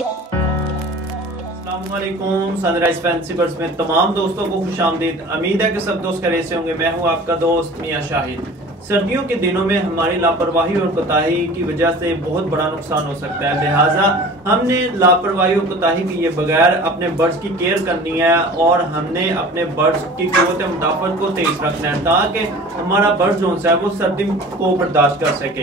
अस्सलामुअलैकुम। Sunrise fancy birds में तमाम दोस्तों को खुशामदीद। उम्मीद है कि सब दोस्त खैरियत से होंगे। मैं हूं आपका दोस्त मियां शाहिद। सर्दियों के दिनों में हमारी लापरवाही और कोताही की वजह से बहुत बड़ा नुकसान हो सकता है, लिहाजा हमने लापरवाही और कोताही किए बगैर अपने बर्ड्स की केयर करनी है और हमने अपने बर्ड्स की क़ुव्वत मुदाफ़त को तेज रखना है ताकि हमारा बर्ड जो है वो सर्दी को बर्दाश्त कर सके।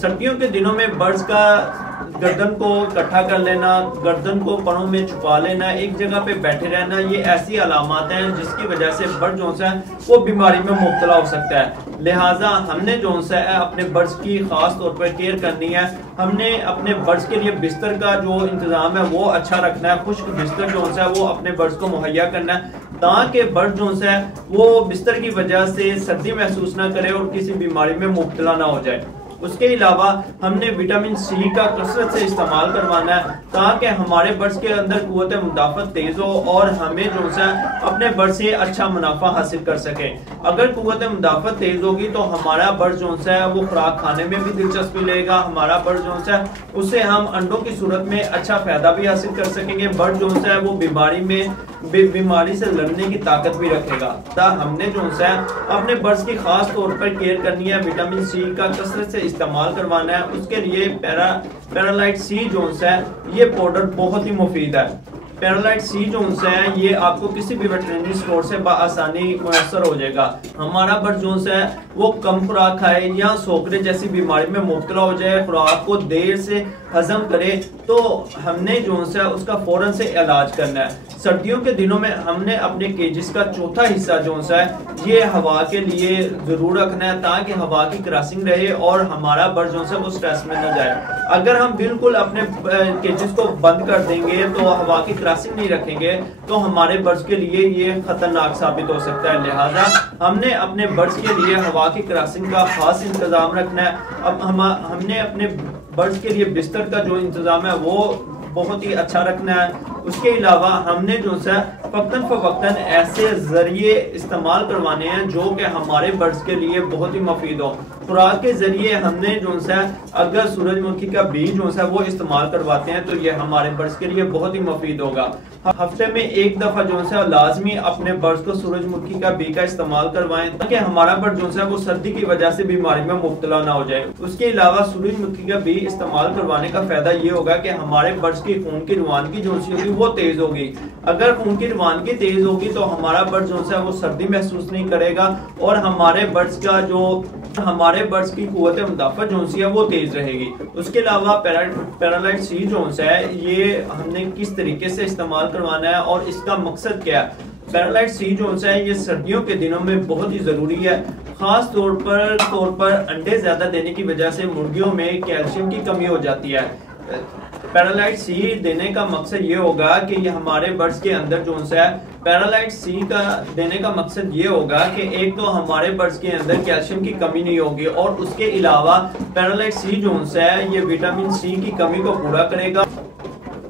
सर्दियों के दिनों में बर्ड्स का गर्दन को इकट्ठा कर लेना, गर्दन को परों में छुपा लेना, एक जगह पे बैठे रहना, ये ऐसी अलामत हैं जिसकी वजह से बर्ड जो है वो बीमारी में मुब्तला हो सकता है। लिहाजा हमने जो है अपने बर्ड्स की खास तौर पर केयर करनी है। हमने अपने बर्ड्स के लिए बिस्तर का जो इंतजाम है वो अच्छा रखना है। खुश्क बिस्तर जो है वो अपने बर्ड्स को मुहैया करना है ताकि बर्ड जो है वो बिस्तर की वजह से सर्दी महसूस ना करे और किसी बीमारी में मुब्तला ना हो जाए। उसके अलावा हमने विटामिन सी का कसरत से इस्तेमाल करवाना है ताकि हमारे बर्ड्स के अंदर क़ुव्वत मुदाफ़त तेज हो और हमें जो है अपने बर्ड से अच्छा मुनाफा हासिल कर सके। अगर क़ुव्वत मुदाफ़त तेज होगी तो हमारा बर्ड जो है वो खुराक खाने में भी दिलचस्पी लेगा। हमारा बर्ड जो है उससे हम अंडों की सूरत में अच्छा फायदा भी हासिल कर सकेंगे। बर्ड जो है वो बीमारी से लड़ने की ताकत भी रखेगा। हमने जो है अपने बर्ड्स की खास तौर पर केयर करनी है, विटामिन सी का कसरत से इस्तेमाल करवाना है। उसके लिए पैरालाइट सी जोन्स है, ये पाउडर बहुत ही मुफीद है। पैरालाइट सी जोन्स है ये आपको किसी भी वेटरनरी स्टोर से आसानी मुयसर हो जाएगा। हमारा बर्ड जोन्स है वो कम खुराक खाए या सोकरे जैसी बीमारी में मुब्तला हो जाए, खुराक को देर से हजम करे तो हमने जो है उसका फौरन से इलाज करना है। सर्दियों के दिनों में हमने अपने केजेस का चौथा हिस्सा जो है ये हवा के लिए जरूर रखना है ताकि हवा की क्रॉसिंग रहे और हमारा बर्ड जो है वो स्ट्रेस में न जाए। अगर हम बिल्कुल अपने केजेस को बंद कर देंगे तो हवा की क्रॉसिंग नहीं रखेंगे तो हमारे बर्ड्स के लिए ये खतरनाक साबित हो सकता है। लिहाजा हमने अपने बर्ड्स के लिए हवा की क्रॉसिंग का खास इंतजाम रखना है। अब हमने अपने बर्ड्स के लिए बिस्तर का जो इंतजाम है वो बहुत ही अच्छा रखना है। उसके अलावा हमने जो है वक्तन फवक्तन ऐसे जरिए इस्तेमाल करवाने हैं जो कि हमारे बर्ड्स के लिए बहुत ही मुफीद हो। खुराक के जरिए हमने जो है अगर सूरजमुखी का बीज जो है वो इस्तेमाल करवाते हैं तो ये हमारे बर्ड्स के लिए बहुत ही मुफीद होगा। हफ्ते में एक दफा जो है लाजमी अपने बर्ड्स को सूरजमुखी का बीज का इस्तेमाल करवाएं ताकि हमारा बर्ड जो है वो सर्दी की वजह से बीमारी में मुब्तला ना हो जाए। उसके अलावा सूरजमुखी का बीज इस्तेमाल करवाने का फायदा ये होगा कि हमारे बर्ड्स की खून की रवानगी जो होगी वो तेज होगी। अगर खून की रवानगी तेज होगी तो हमारा बर्ड जो है वो सर्दी महसूस नहीं करेगा और हमारे बर्ड्स की क़ुव्वत मुदाफ़त जो है वो तेज रहेगी। उसके अलावा पैरालाइट सी जो है ये हमने किस तरीके से इस्तेमाल करवाना है और इसका मकसद क्या है। पैरालाइट सी जो है ये सर्दियों के दिनों में बहुत ही जरूरी है। खास तौर पर अंडे ज्यादा देने की वजह से मुर्गियों में कैल्शियम की कमी हो जाती है। पैरालाइट सी देने का मकसद ये होगा कि ये हमारे बर्ड्स के अंदर जो है पैरालाइट सी का देने का मकसद ये होगा कि एक तो हमारे बर्ड्स के अंदर कैल्शियम की कमी नहीं होगी और उसके अलावा पैरालाइट सी जो है ये विटामिन सी की कमी को पूरा करेगा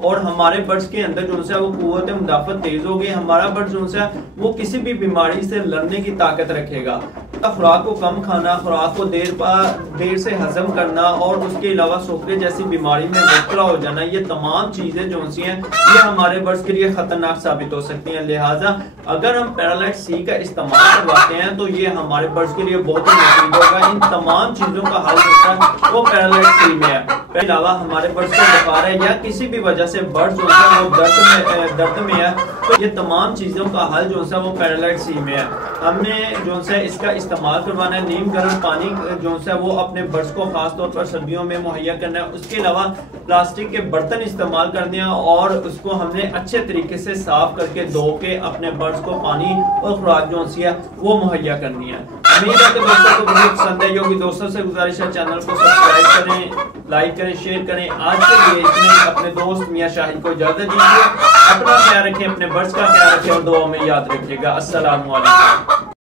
और हमारे बर्ड्स के अंदर जो है वो क़ुव्वत मुदाफ़त तेज होगी। हमारा बर्ड जो है वो किसी भी बीमारी से लड़ने की ताकत रखेगा। खुराक को कम खाना, खुराक को देर से हजम करना और उसके अलावा सोकरे जैसी बीमारी में मुब्तला हो जाना, ये तमाम चीजें जो हैं ये हमारे बर्ड्स के लिए खतरनाक साबित हो सकती हैं। लिहाजा अगर हम पैरालाइट सी का इस्तेमाल करवाते हैं तो ये हमारे बर्ड्स के लिए बहुत ही मुफीद होगा। इन तमाम चीजों का हल होता है वो पैरालाइट सी में है। इसके अलावा हमारे बर्ड्स को बुखार है या किसी भी वजह से बर्ड जो है वो दर्द में है तो ये तमाम चीजों का हल जो है वो पैरालाइट सी में है। हमने जो है इसका इस्तेमाल करवाना है। नीम गर्म पानी जो है वो अपने बर्ड्स को खास तौर पर सर्दियों में मुहैया करना है। उसके अलावा प्लास्टिक के बर्तन इस्तेमाल करने हैं और उसको हमने अच्छे तरीके से साफ करके धो के अपने बर्ड्स को पानी और खुराक जो है वो मुहैया करनी है। उम्मीद है कि दोस्तों को बहुत पसंद है। योगी दोस्तों से गुजारिश है चैनल को सब्सक्राइब करें, लाइक करें, शेयर करें। आज के लिए इतने। अपने दोस्त मियां शाहिद को इजाजत दीजिए। अपना ख्याल रखें, अपने बर्ड्स का ख्याल रखें और दुआ में याद रखिएगा। अस्सलाम वालेकुम।